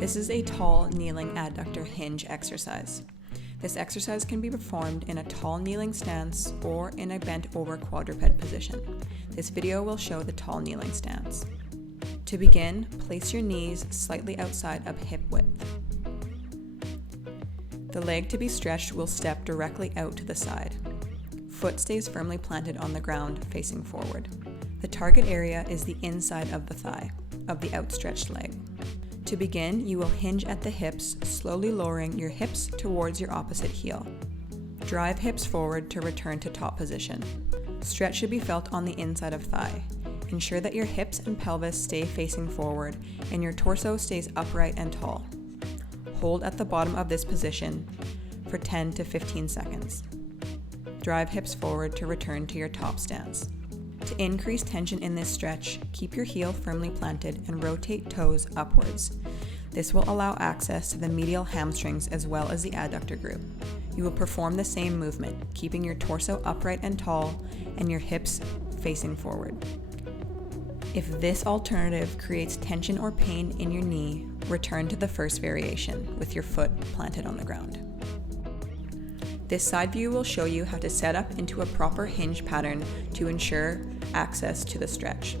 This is a tall kneeling adductor hinge exercise. This exercise can be performed in a tall kneeling stance or in a bent over quadruped position. This video will show the tall kneeling stance. To begin, place your knees slightly outside of hip width. The leg to be stretched will step directly out to the side. Foot stays firmly planted on the ground, facing forward. The target area is the inside of the thigh, of the outstretched leg. To begin, you will hinge at the hips, slowly lowering your hips towards your opposite heel. Drive hips forward to return to top position. Stretch should be felt on the inside of thigh. Ensure that your hips and pelvis stay facing forward and your torso stays upright and tall. Hold at the bottom of this position for 10 to 15 seconds. Drive hips forward to return to your top stance. To increase tension in this stretch, keep your heel firmly planted and rotate toes upwards. This will allow access to the medial hamstrings as well as the adductor group. You will perform the same movement, keeping your torso upright and tall and your hips facing forward. If this alternative creates tension or pain in your knee, return to the first variation with your foot planted on the ground. This side view will show you how to set up into a proper hinge pattern to ensure access to the stretch.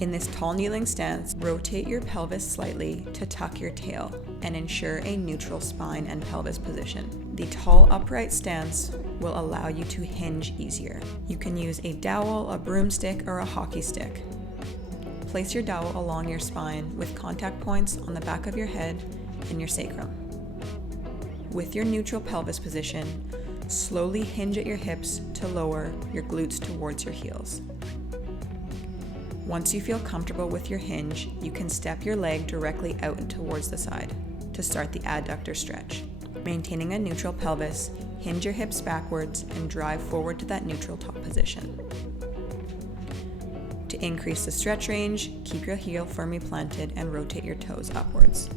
In this tall kneeling stance, rotate your pelvis slightly to tuck your tail and ensure a neutral spine and pelvis position. The tall upright stance will allow you to hinge easier. You can use a dowel, a broomstick, or a hockey stick. Place your dowel along your spine with contact points on the back of your head and your sacrum. With your neutral pelvis position, slowly hinge at your hips to lower your glutes towards your heels. Once you feel comfortable with your hinge, you can step your leg directly out and towards the side to start the adductor stretch. Maintaining a neutral pelvis, hinge your hips backwards and drive forward to that neutral top position. To increase the stretch range, keep your heel firmly planted and rotate your toes upwards.